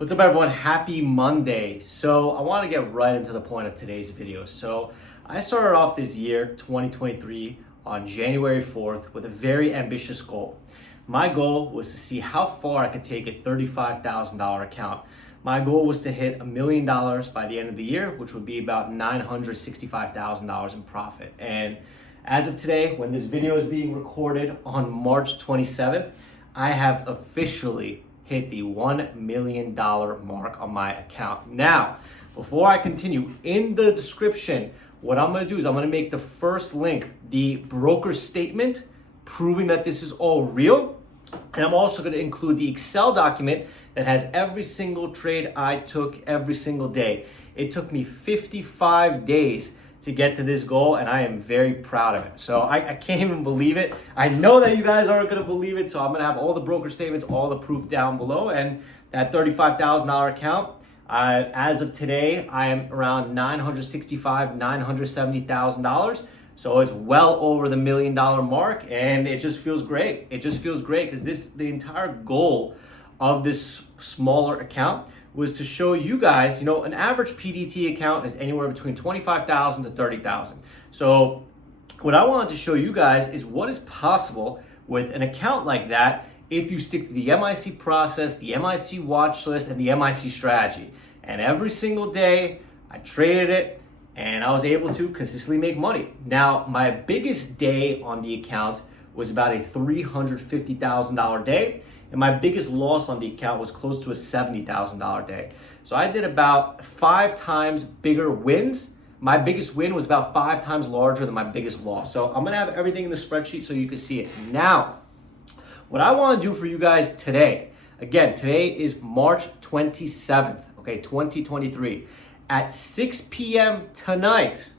What's up, everyone? Happy Monday. So I want to get right into the point of today's video. So I started off this year, 2023, on January 4th with a very ambitious goal. My goal was to see how far I could take a $35,000 account. My goal was to hit $1 million by the end of the year, which would be about $965,000 in profit. And as of today, when this video is being recorded on March 27th, I have officially hit the $1 million mark on my account. Now, before I continue, in the description, what I'm gonna do is I'm gonna make the first link the broker statement proving that this is all real. And I'm also gonna include the Excel document that has every single trade I took every single day. It took me 55 days to get to this goal, and I am very proud of it. So I can't even believe it. I know that you guys aren't gonna believe it, so I'm gonna have all the broker statements, all the proof down below, and that $35,000 account, as of today, I am around $965,000, $970,000. So it's well over the $1 million mark, and it just feels great. It just feels great because the entire goal of this smaller account was to show you guys, an average PDT account is anywhere between $25,000 to $30,000. So what I wanted to show you guys is what is possible with an account like that if you stick to the MIC process, the MIC watch list, and the MIC strategy. And every single day I traded it and I was able to consistently make money. Now, my biggest day on the account was about a $350,000 day. And my biggest loss on the account was close to a $70,000 day. So I did about 5 times bigger wins. My biggest win was about 5 times larger than my biggest loss. So I'm gonna have everything in the spreadsheet so you can see it. Now, what I wanna do for you guys today, again, today is March 27th, 2023. At 6 p.m. tonight,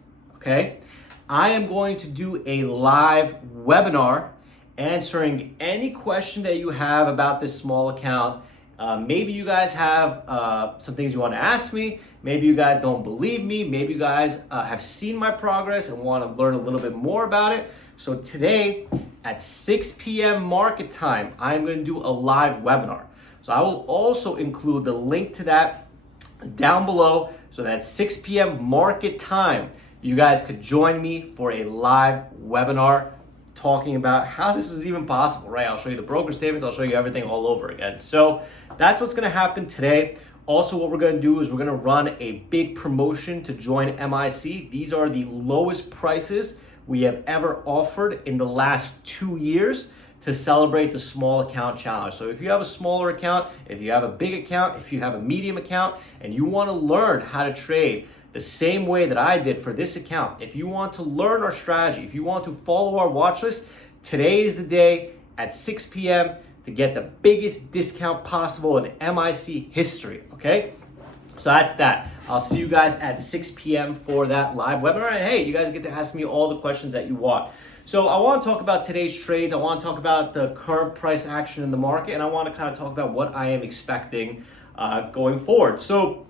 I am going to do a live webinar answering any question that you have about this small account. Maybe you guys have some things you want to ask me. Maybe you guys don't believe me. Maybe you guys have seen my progress and want to learn a little bit more about it. So today at 6 p.m. market time, I'm going to do a live webinar. So I will also include the link to that down below so that at 6 p.m. market time, you guys could join me for a live webinar talking about how this is even possible, right? I'll show you the broker statements, I'll show you everything all over again. So that's what's gonna happen today. Also, what we're gonna do is we're gonna run a big promotion to join MIC. These are the lowest prices we have ever offered in the last 2 years to celebrate the small account challenge. So if you have a smaller account, if you have a big account, if you have a medium account, and you wanna learn how to trade the same way that I did for this account, if you want to learn our strategy, if you want to follow our watch list, today is the day at 6 p.m. to get the biggest discount possible in MIC history, So that's that. I'll see you guys at 6 p.m. for that live webinar. And hey, you guys get to ask me all the questions that you want. So I want to talk about today's trades. I want to talk about the current price action in the market, and I want to kind of talk about what I am expecting going forward. So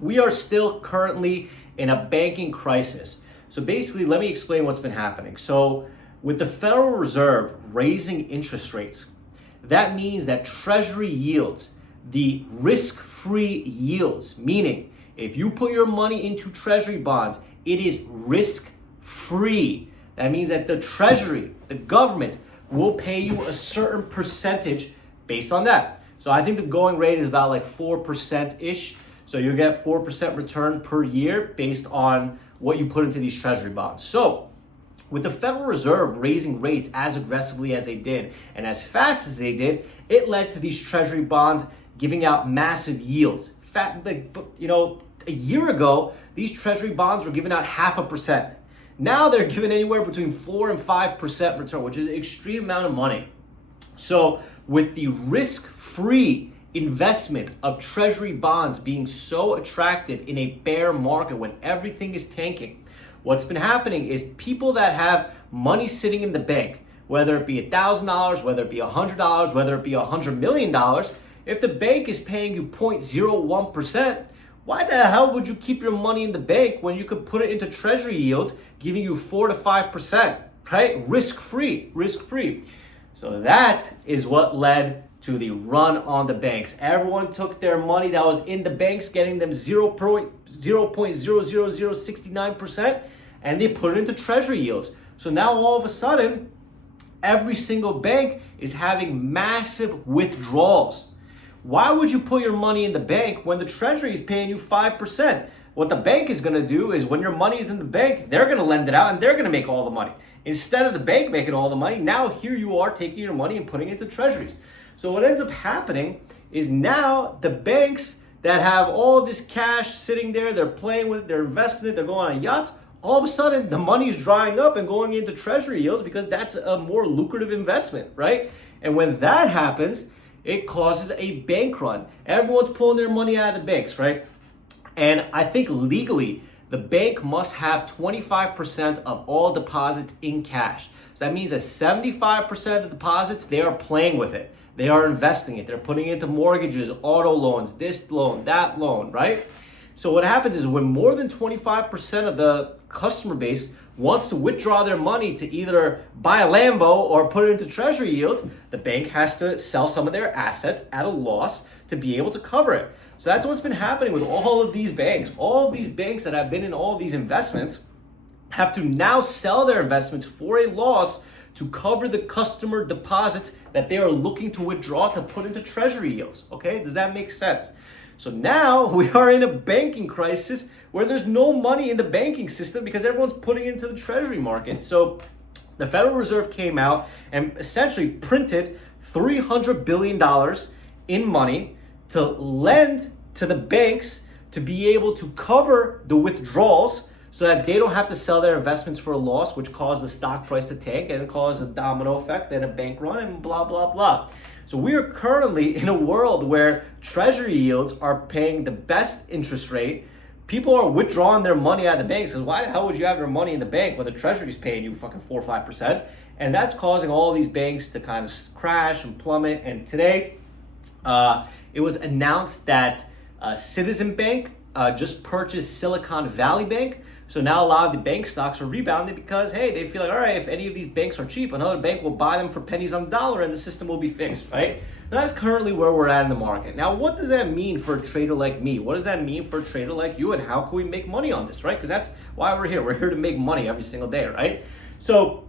we are still currently in a banking crisis. So basically, let me explain what's been happening. So with the Federal Reserve raising interest rates, that means that Treasury yields, the risk-free yields, meaning if you put your money into Treasury bonds, it is risk-free. That means that the Treasury, the government, will pay you a certain percentage based on that. So I think the going rate is about like 4%-ish. So you get 4% return per year based on what you put into these Treasury bonds. So with the Federal Reserve raising rates as aggressively as they did and as fast as they did, it led to these Treasury bonds giving out massive yields. A year ago, these Treasury bonds were giving out 0.5%. Now they're giving anywhere between 4 and 5% return, which is an extreme amount of money. So with the risk-free investment of Treasury bonds being so attractive in a bear market when everything is tanking, what's been happening is people that have money sitting in the bank, whether it be $1,000, whether it be $100, whether it be $100 million, if the bank is paying you 0.01%, why the hell would you keep your money in the bank when you could put it into Treasury yields giving you 4 to 5%, right? Risk-free. So that is what led to the run on the banks. Everyone took their money that was in the banks, getting them 0.00069%, and they put it into treasury yields. So now all of a sudden, every single bank is having massive withdrawals. Why would you put your money in the bank when the treasury is paying you 5%? What the bank is going to do is when your money is in the bank, they're going to lend it out and they're going to make all the money. Instead of the bank making all the money, now here you are taking your money and putting it into treasuries. So what ends up happening is now the banks that have all this cash sitting there, they're playing with it, they're investing it, they're going on yachts, all of a sudden the money is drying up and going into treasury yields because that's a more lucrative investment, right? And when that happens, it causes a bank run. Everyone's pulling their money out of the banks, right? And I think legally, the bank must have 25% of all deposits in cash. So that means that 75% of the deposits, they are playing with it. They are investing it. They're putting it into mortgages, auto loans, this loan, that loan, right? So what happens is when more than 25% of the customer base wants to withdraw their money to either buy a Lambo or put it into treasury yields, the bank has to sell some of their assets at a loss to be able to cover it. So that's what's been happening with all of these banks. All of these banks that have been in all of these investments have to now sell their investments for a loss to cover the customer deposits that they are looking to withdraw to put into treasury yields. Okay, does that make sense? So now we are in a banking crisis where there's no money in the banking system because everyone's putting it into the treasury market. So the Federal Reserve came out and essentially printed $300 billion in money to lend to the banks to be able to cover the withdrawals so that they don't have to sell their investments for a loss, which caused the stock price to tank and cause a domino effect and a bank run and blah, blah, blah. So we are currently in a world where treasury yields are paying the best interest rate. People are withdrawing their money out of the banks because why the hell would you have your money in the bank when the treasury is paying you fucking 4 or 5%? And that's causing all these banks to kind of crash and plummet. And today, it was announced that Citizen Bank just purchased Silicon Valley Bank. So now a lot of the bank stocks are rebounding because, hey, they feel like, all right, if any of these banks are cheap, another bank will buy them for pennies on the dollar and the system will be fixed, right? That's currently where we're at in the market. Now, what does that mean for a trader like me? What does that mean for a trader like you? And how can we make money on this, right? Because that's why we're here. We're here to make money every single day, right? So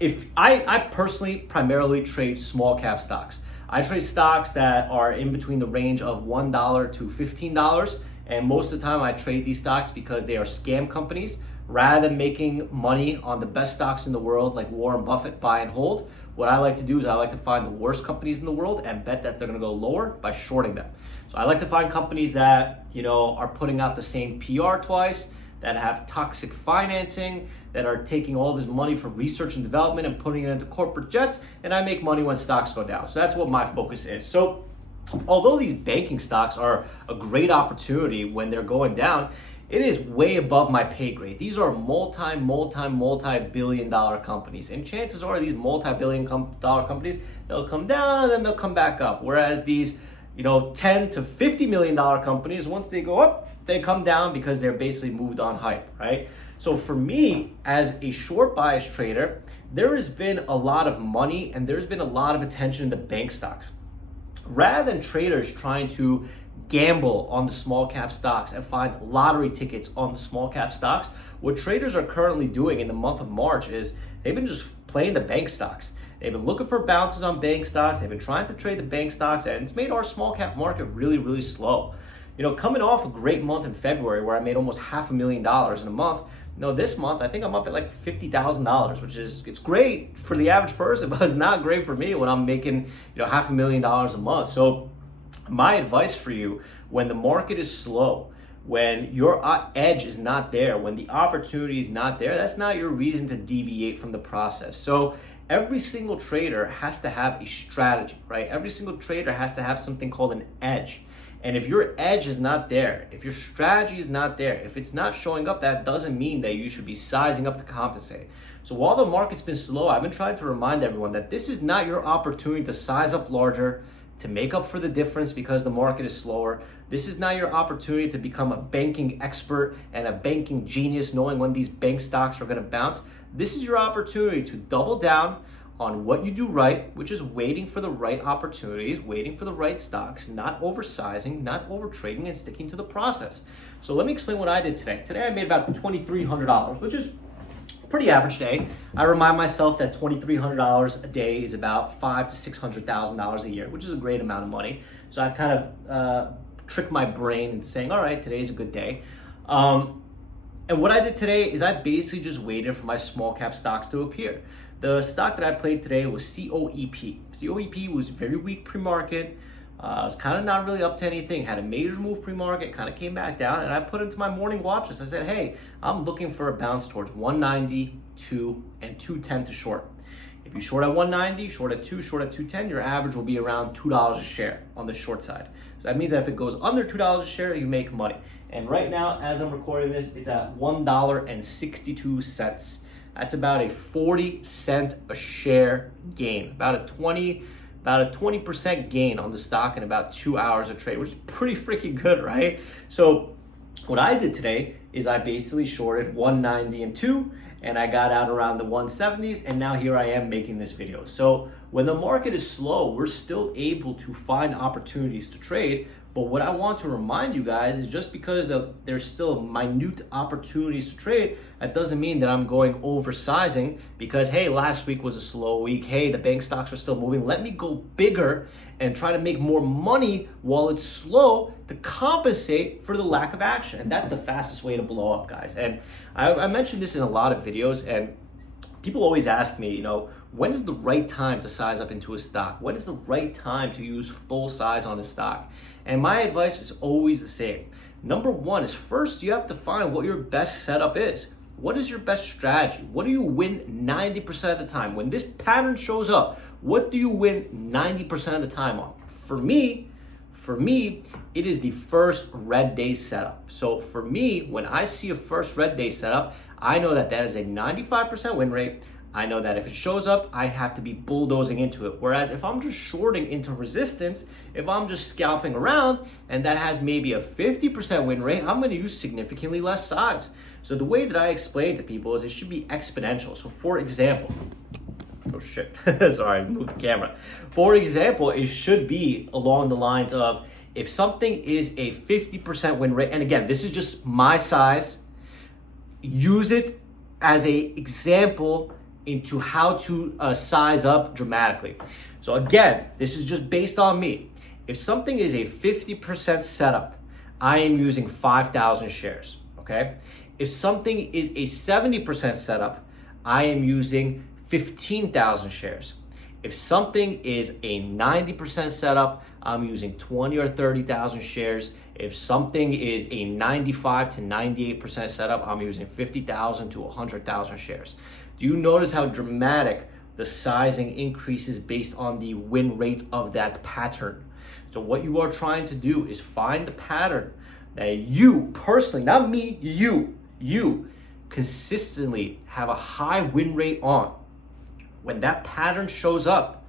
if I personally primarily trade small cap stocks. I trade stocks that are in between the range of $1 to $15. And most of the time I trade these stocks because they are scam companies. Rather than making money on the best stocks in the world like Warren Buffett, buy and hold, what I like to do is I like to find the worst companies in the world and bet that they're gonna go lower by shorting them. So I like to find companies that, are putting out the same PR twice, that have toxic financing, that are taking all this money for research and development and putting it into corporate jets, and I make money when stocks go down. So that's what my focus is. So although these banking stocks are a great opportunity when they're going down, it is way above my pay grade. These are multi-billion dollar companies. And chances are these multi-billion dollar companies, they'll come down and they'll come back up. Whereas these, 10 to $50 million companies, once they go up, they come down because they're basically moved on hype, right? So for me, as a short bias trader, there has been a lot of money and there's been a lot of attention in the bank stocks. Rather than traders trying to gamble on the small cap stocks and find lottery tickets on the small cap stocks, what traders are currently doing in the month of March is they've been just playing the bank stocks. They've been looking for bounces on bank stocks. They've been trying to trade the bank stocks, and it's made our small cap market really, really slow. Coming off a great month in February where I made almost $500,000 in a month, this month I think I'm up at like $50,000, which it's great for the average person, but it's not great for me when I'm making $500,000 a month. So my advice for you, when the market is slow, when your edge is not there, when the opportunity is not there, that's not your reason to deviate from the process. So every single trader has to have a strategy, right? Every single trader has to have something called an edge. And if your edge is not there, if your strategy is not there, if it's not showing up, that doesn't mean that you should be sizing up to compensate. So while the market's been slow, I've been trying to remind everyone that this is not your opportunity to size up larger, to make up for the difference because the market is slower. This is not your opportunity to become a banking expert and a banking genius knowing when these bank stocks are gonna bounce. This is your opportunity to double down on what you do right, which is waiting for the right opportunities, waiting for the right stocks, not oversizing, not overtrading, and sticking to the process. So let me explain what I did today. Today I made about $2,300, which is a pretty average day. I remind myself that $2,300 a day is about $500,000 to $600,000 a year, which is a great amount of money. So I kind of trick my brain into saying, all right, today's a good day. And what I did today is I basically just waited for my small cap stocks to appear. The stock that I played today was COEP. COEP was very weak pre-market. It was kind of not really up to anything. Had a major move pre-market, kind of came back down, and I put into my morning watch list. I said, hey, I'm looking for a bounce towards 190, 2, and 210 to short. If you short at 190, short at 2, short at 210, your average will be around $2 a share on the short side. So that means that if it goes under $2 a share, you make money. And right now, as I'm recording this, it's at $1.62. That's about a 40-cent a share gain, about a 20% gain on the stock in about 2 hours of trade, which is pretty freaking good, right? So what I did today is I basically shorted 190 and 2, and I got out around the 170s, and now here I am making this video. So when the market is slow, we're still able to find opportunities to trade. But what I want to remind you guys is just because there's still minute opportunities to trade, that doesn't mean that I'm going oversizing because, hey, last week was a slow week. Hey, the bank stocks are still moving. Let me go bigger and try to make more money while it's slow to compensate for the lack of action. And that's the fastest way to blow up, guys. And I mentioned this in a lot of videos, and people always ask me, when is the right time to size up into a stock? When is the right time to use full size on a stock? And my advice is always the same. Number one is first you have to find what your best setup is. What is your best strategy? What do you win 90% of the time? When this pattern shows up, what do you win 90% of the time on? For me, it is the first red day setup. So for me, when I see a first red day setup, I know that is a 95% win rate. I know that if it shows up, I have to be bulldozing into it. Whereas if I'm just shorting into resistance, if I'm just scalping around and that has maybe a 50% win rate, I'm gonna use significantly less size. So the way that I explain to people is it should be exponential. So for example, oh shit, sorry, I moved the camera. For example, it should be along the lines of if something is a 50% win rate, and again, this is just my size, use it as a example into how to size up dramatically. So again, this is just based on me. If something is a 50% setup, I am using 5,000 shares, okay? If something is a 70% setup, I am using 15,000 shares. If something is a 90% setup, I'm using 20 or 30,000 shares. If something is a 95 to 98% setup, I'm using 50,000 to 100,000 shares. Do you notice how dramatic the sizing increases based on the win rate of that pattern? So what you are trying to do is find the pattern that you personally, not me, you consistently have a high win rate on. When that pattern shows up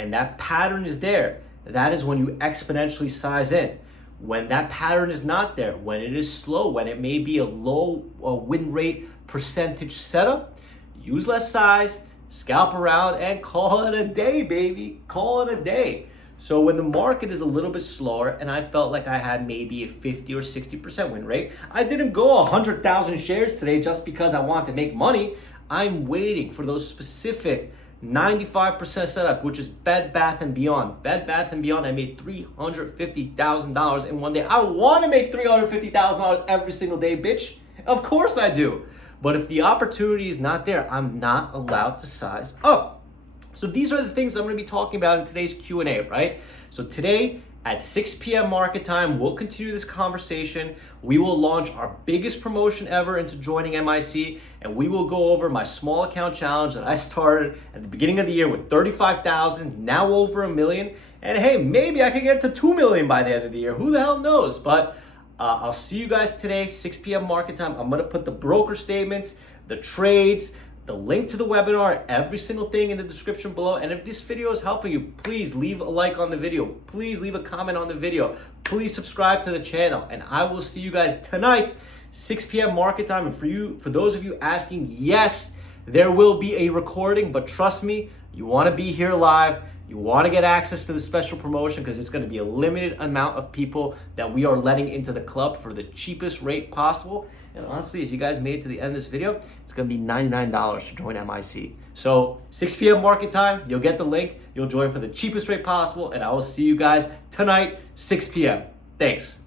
and that pattern is there, that is when you exponentially size in. When that pattern is not there, when it is slow, when it may be a low win rate percentage setup, use less size, scalp around, and call it a day, baby. Call it a day. So when the market is a little bit slower and I felt like I had maybe a 50 or 60% win rate, I didn't go 100,000 shares today just because I wanted to make money. I'm waiting for those specific 95% setup, which is Bed Bath & Beyond. Bed Bath & Beyond, I made $350,000 in one day. I want to make $350,000 every single day, bitch. Of course I do. But if the opportunity is not there, I'm not allowed to size up. So these are the things I'm going to be talking about in today's Q&A, right? So today at 6 p.m. market time, we'll continue this conversation. We will launch our biggest promotion ever into joining MIC, and we will go over my small account challenge that I started at the beginning of the year with 35,000, now over 1 million. And hey, maybe I could get to 2 million by the end of the year. Who the hell knows? But I'll see you guys today, 6 p.m. market time. I'm going to put the broker statements, the trades, the link to the webinar, every single thing in the description below. And if this video is helping you, please leave a like on the video. Please leave a comment on the video. Please subscribe to the channel. And I will see you guys tonight, 6 p.m. market time. And for those of you asking, yes, there will be a recording, but trust me, You want to be here live. You want to get access to the special promotion because it's going to be a limited amount of people that we are letting into the club for the cheapest rate possible. And honestly, if you guys made it to the end of this video, it's going to be $99 to join MIC. So 6 p.m. market time, you'll get the link. You'll join for the cheapest rate possible. And I will see you guys tonight, 6 p.m. Thanks.